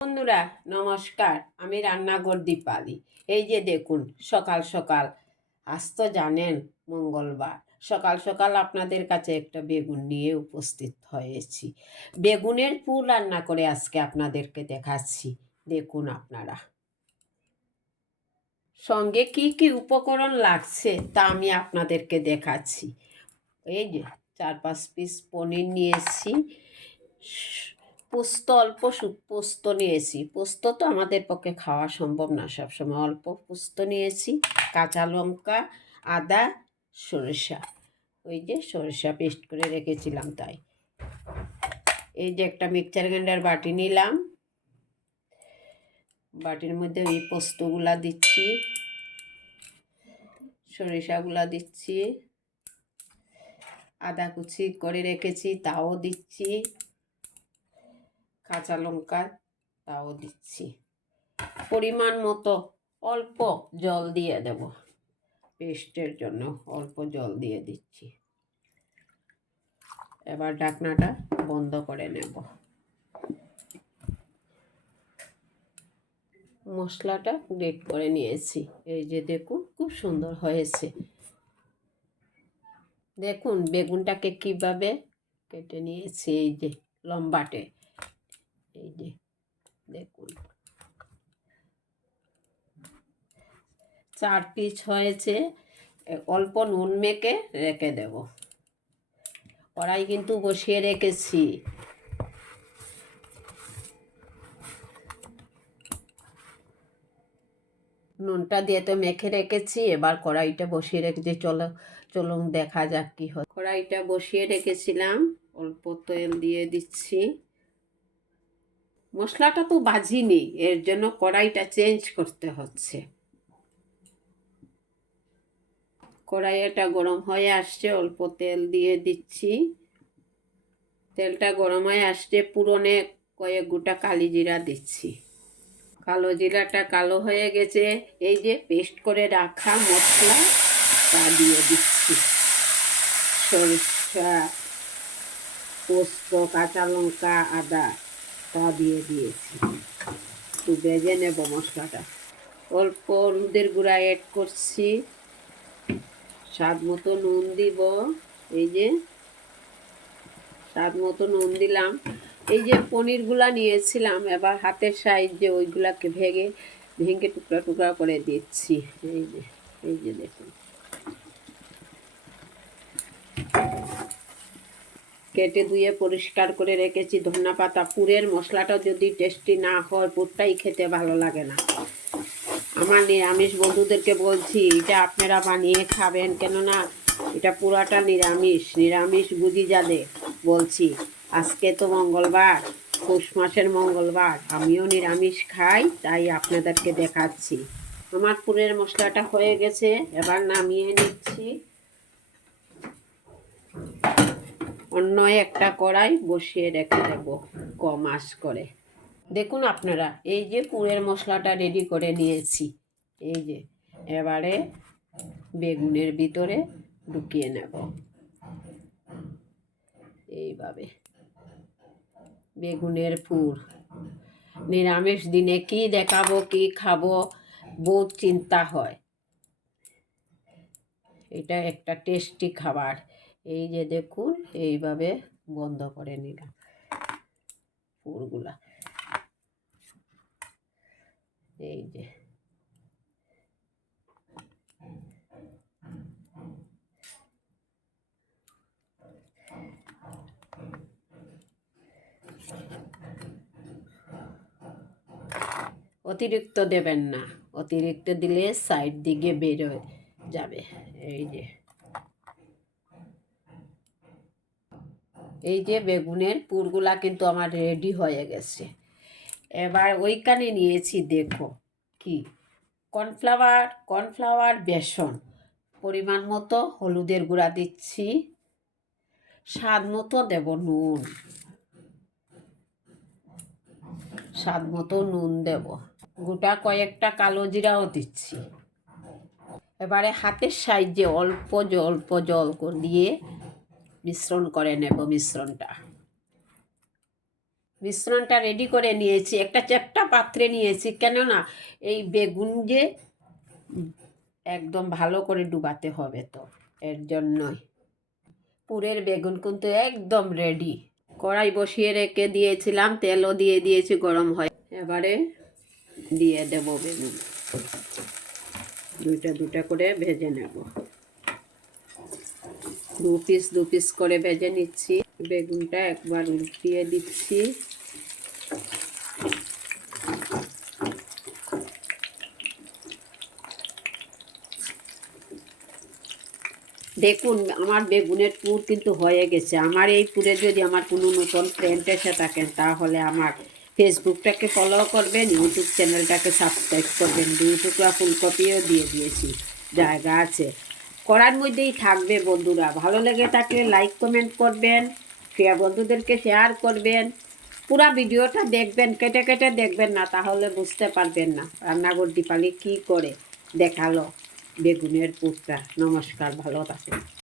বন্ধুরা নমস্কার, আমি রান্নাঘর দীপালি। এই যে দেখুন, সকাল সকাল, আজ তো জানেন মঙ্গলবার, সকাল সকাল আপনাদের কাছে একটা বেগুন নিয়ে উপস্থিত হয়েছি। বেগুনের পুর রান্না করে আজকে আপনাদেরকে দেখাচ্ছি। দেখুন আপনারা, সঙ্গে কি কি উপকরণ লাগছে তা আমি আপনাদেরকে দেখাচ্ছি। এই যে 4-5 পিস পনির নিয়েছি, পোস্ত অল্প পোস্ত নিয়েছি। পোস্ত তো আমাদের পক্ষে খাওয়া সম্ভব না সবসময়, অল্প পোস্ত নিয়েছি, কাঁচা লঙ্কা, আদা, সরিষা, ওই যে সরিষা পেস্ট করে রেখেছিলাম তাই। এই যে একটা মিক্সচার গ্রাইন্ডার বাটি নিলাম, বাটির মধ্যে এই পোস্তগুলা দিচ্ছি, সরিষাগুলা দিচ্ছি, আদা কুচি করে রেখেছি তাও দিচ্ছি, কাঁচা লঙ্কা তাও দিচ্ছি। পরিমাণ মতো অল্প জল দিয়ে দেব, পেস্টের জন্য অল্প জল দিয়ে দিচ্ছি। এবার ঢাকনাটা বন্ধ করে নেব। মশলাটা গ্রেট করে নিয়েছি। এই যে দেখুন, খুব সুন্দর হয়েছে। দেখুন বেগুনটাকে কিভাবে কেটে নিয়েছি, এই যে লম্বাটে, এই যে দেখুন 4 পিস হয়েছে। অল্প নুন মেখে রেখে দেব। কড়াই কিন্তু বসিয়ে রেখেছি। নুনটা দিয়ে তো মেখে রেখেছি, এবার কড়াইটা বসিয়ে রেখেছি। চলুন দেখা যাক কি হয়। কড়াইটা বসিয়ে রেখেছিলাম, অল্প তেল দিয়ে দিচ্ছি। মশলাটা তো ভাজিনি, এর জন্য কড়াইটা চেঞ্জ করতে হচ্ছে। কড়াইটা গরম হয়ে আসছে, অল্প তেল দিয়ে দিচ্ছি। তেলটা গরম হয়ে আসছে, পুরনে কয়েক গোটা কালি জিরা দিচ্ছি। কালো জিরাটা কালো হয়ে গেছে, এই যে পেস্ট করে রাখা মশলা তা দিয়ে দিচ্ছি। সরিষা, পোস্ত, কাঁচা লঙ্কা, আদা তা দিয়ে দিয়েছি। একটু ভেজে নেব মশলাটা। অল্প হলুদের গুঁড়া অ্যাড করছি, স্বাদ মতো নুন দিব। এই যে স্বাদ মতো নুন দিলাম। এই যে পনিরগুলা নিয়েছিলাম, এবার হাতের সাহায্যে ওইগুলাকে ভেঙে টুকরা টুকরা করে দিচ্ছি। এই যে দেখুন, কেটে ধুয়ে পরিষ্কার করে রেখেছি। ধনেপাতা, পুরের মশলাটা যদি টেস্টি না হয় পুরটাই খেতে ভালো লাগে না। আমার নিরামিষ বন্ধুদেরকে বলছি, এটা আপনারা বানিয়ে খাবেন, কেননা এটা পুরাটা নিরামিষ বুঝি যাদের বলছি। আজকে তো মঙ্গলবার, পৌষ মাসের মঙ্গলবার, আমিও নিরামিষ খাই, তাই আপনাদেরকে দেখাচ্ছি। আমার পুরের মশলাটা হয়ে গেছে, এবার নামিয়ে নিচ্ছি। অন্য একটা কড়াই বসিয়ে রেখে দেবো কম আঁচ করে। দেখুন আপনারা, এই যে পুরের মশলাটা রেডি করে নিয়েছি। এই যে এবারে বেগুনের ভিতরে ঢুকিয়ে নেব। এইভাবে বেগুনের পুর। নিরামিষ দিনে কি দেখাবো, কি খাবো, বহুত চিন্তা হয়। এটা একটা টেস্টি খাবার। এই যে দেখুন, এইভাবে বন্ধ করে নিলাম পুরগুলা। এই যে অতিরিক্ত দেবেন না, অতিরিক্ত দিলে সাইড দিকে বেরোয় যাবে। এই যে বেগুনের পুরগুলা কিন্তু আমার রেডি হয়ে গেছে। এবার ওইখানে নিয়েছি, দেখো কি, কর্নফ্লাওয়ার, বেসন, পরিমাণ মতো হলুদের গুঁড়া দিচ্ছি, স্বাদ মতো দেব নুন, স্বাদ মতো নুন দেব, গোটা কয়েকটা কালো জিরাও দিচ্ছি। এবারে হাতের সাহায্যে অল্প জল দিয়ে মিশ্রণ করে নেব। মিশ্রণটা রেডি করে নিয়েছি, একটা চ্যাপ্টা পাত্রে নিয়েছি, কেননা এই বেগুন যে একদম ভালো করে ডুবাতে হবে, তো এর জন্যই। পুরের বেগুন কিন্তু একদম রেডি। কড়াই বসিয়ে রেখে দিয়েছিলাম, তেলও দিয়ে দিয়েছি, গরম হয়। এবারে দিয়ে দেব বেগুন, দুইটা দুটা করে ভেজে নেব। দু পিস করে ভেজে নিচ্ছি। বেগুনটা একবার উল্টিয়ে দিচ্ছি। দেখুন আমার বেগুনের পুর কিন্তু হয়ে গেছে। আমার এই পুরে যদি আমার কোনো নতুন ফ্রেন্ড এসে থাকেন, তাহলে আমার ফেসবুকটাকে ফলো করবেন, ইউটিউব চ্যানেলটাকে সাবস্ক্রাইব করবেন। 2 টুকরা ফুলকপিও দিয়ে দিয়েছি, জায়গা আছে। করার মধ্যেই থাকবে বন্ধুরা। ভালো লেগে থাকলে লাইক কমেন্ট করবেন, বন্ধুদেরকে শেয়ার করবেন। পুরা ভিডিওটা দেখবেন, কেটে কেটে দেখবেন না, তাহলে বুঝতে পারবেন না রান্নাঘর দীপালি কী করে দেখালো বেগুনের পুরটা। নমস্কার, ভালো থাকুন।